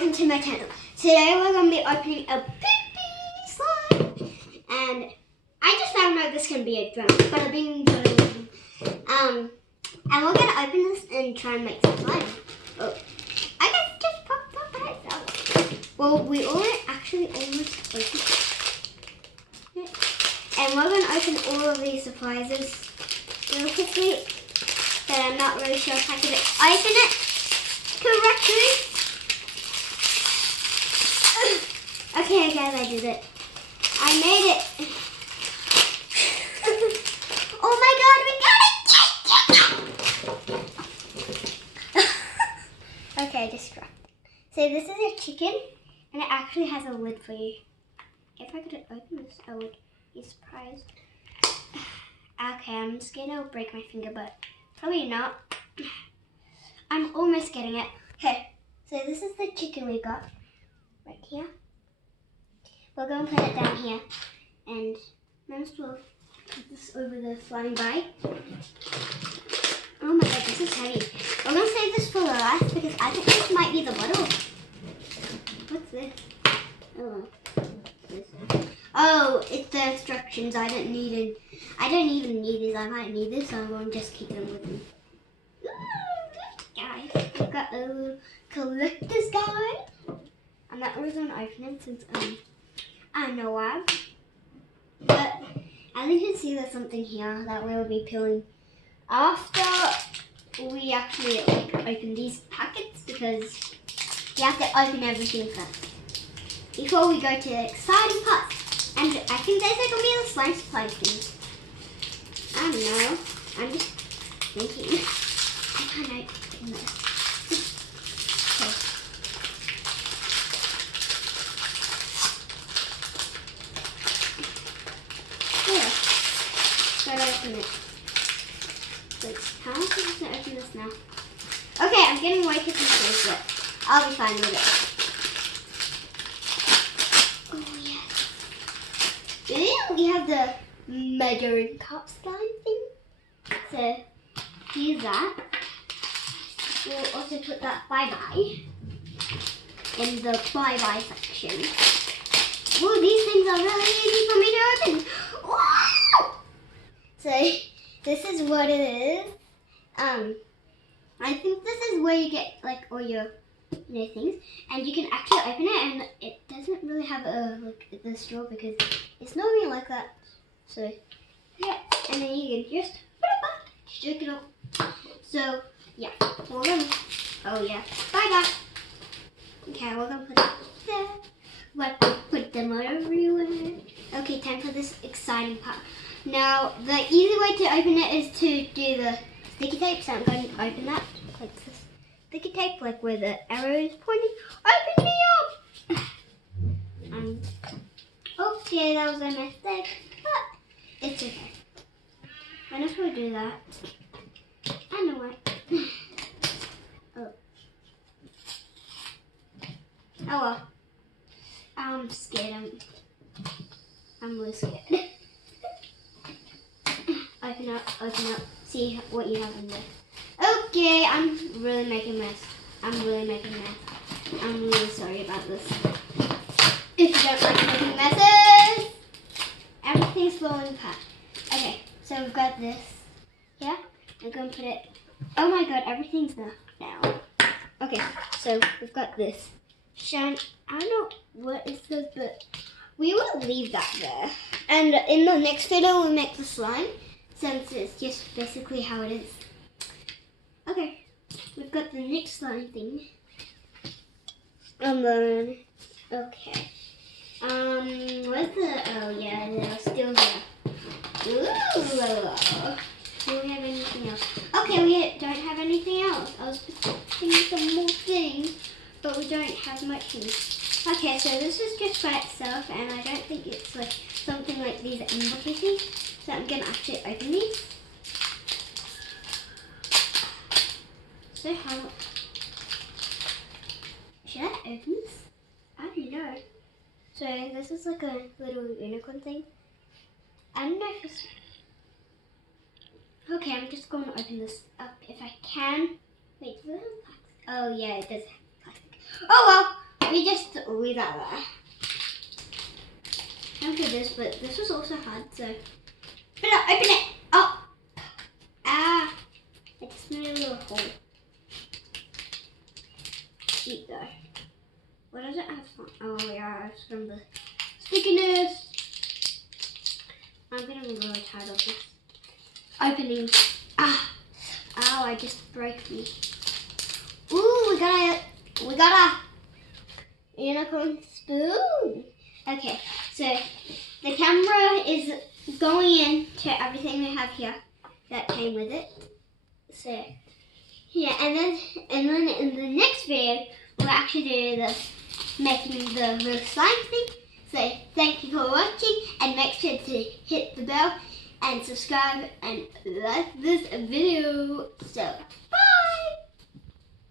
welcome to my channel. Today we're going to be opening a pee-pee slime. And I just found out this can be a drum. Bada bing, bada bing. And we're going to open this and try and make some slime. Oh, I guess it just popped up by itself. Well, we actually almost opened it. And we're going to open all of these surprises real quickly. But I'm not really sure if I can open it correctly. Okay, guys, I did it. I made it. Oh my god, we got it! Okay, I just dropped it. So this is a chicken, and it actually has a lid for you. If I could open this, I would be surprised. Okay, I'm just gonna break my finger, but probably not. I'm almost getting it. Okay, so this is the chicken we got right here. We're going to put it down here, and then we'll put this over the flying by. Oh my god, this is heavy. We're going to save this for last because I think this might be the bottle. What's this? Oh, it's the instructions. I don't even need these. I might need this, so I won't just keep them with me. Guys, we've got a little collector's guide. I'm not really going to open it since I don't know why, but as you can see, there's something here that we will be peeling after we actually open these packets, because you have to open everything first before we go to the exciting part. And I think there's going to be the slime supply thing. I don't know. I'm just thinking. I can't open this. Okay. Gotta open it. Wait, how am I supposed to open this now? Okay, I'm getting way too confused, but I'll be fine with it. Oh yes. Ooh, we have the measuring cup slime thing. So here's that. We'll also put that bye-bye in the bye-bye section. Oh, these things are really easy for me to open. Wow! So this is what it is. I think this is where you get like all your things, and you can actually open it, and it doesn't really have the straw because it's not really like that. So yeah, and then you can just shake it up. So yeah, we're gonna. Oh yeah, bye bye. Okay, we're gonna put it there. What? Put them everywhere. Okay, time for this exciting part. Now, the easy way to open it is to do the sticky tape. So I'm going to open that like this. Sticky tape, like where the arrow is pointing. Open me up! Okay, that was a mistake, but it's okay. When if we do that, I know what. Oh well. I'm scared. I'm really scared. Open up, see what you have in there. Okay, I'm really making a mess. I'm really sorry about this. If you don't like making messes, everything's falling apart. Okay, so we've got this. Yeah, I'm going to put it. Oh my god, everything's there now. Okay, so we've got this. Shine. I don't know what it says, but we will leave that there. And in the next video, we'll make the slime, since it's just basically how it is. Okay, we've got the next slime thing. And then, okay. Where's the, oh yeah, they're still here. Ooh, do we have anything else? Okay, we don't have anything else. I was thinking some more things, but we don't have much in. Okay, so this is just by itself, and I don't think it's like something like these invitations. So I'm gonna actually open these. So how should I open this? I don't know. So this is like a little unicorn thing. I don't know if it's okay. I'm just going to open this up if I can. Wait, does it have plastic? Oh yeah, it does have plastic. Oh well. We just leave that there. Time for this, but this was also hard, so. Open it! Oh! Ah! I just made a little hole. Eat though. What does it have on? Oh yeah, it's from the stickiness. I'm getting really tired of this. Opening. Ah! Ow, I just broke me. Ooh, we got a unicorn spoon. Okay, so the camera is going into everything we have here that came with it. So yeah, and then in the next video we'll actually do the making the little slime thing. So thank you for watching, and make sure to hit the bell and subscribe and like this video. So